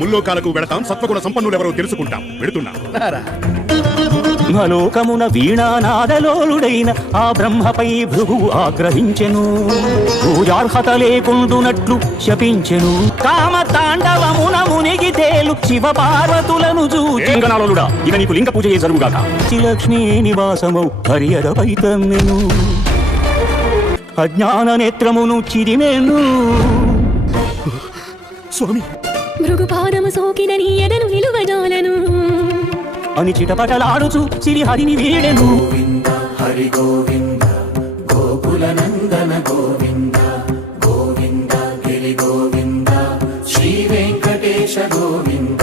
ముల్లోకాలకు వెళతాం, సత్వగుణ సంపన్నులెవరో తెలుసుకుంటాం. వెళుతున్నాం. లోకమున వీణానాదలోలుడైన ఆ బ్రహ్మపై భృగువు ఆగ్రహించెను. పూజార్హత లేకుండునట్లు శపించెను. కామ తాండవమున మునిగి తేలు శివ పార్వతులను చూచి ఇక నీకు లింగ పూజ జరుగుగాక. లక్ష్మీ నివాసము హరియదపై తమ్మెను. అజ్ఞాన నేత్రమును చిరిమెను. స్వామి, మృగుపాదము సోకిన నీ ఎదను నిలువజాలను అని చిటపటలాడుచు శ్రీహరిని వీడెను. గోవింద హరి గోవింద గోకుల నందన గోవింద గోవింద గిరి గోవింద శ్రీ వెంకటేశ గోవింద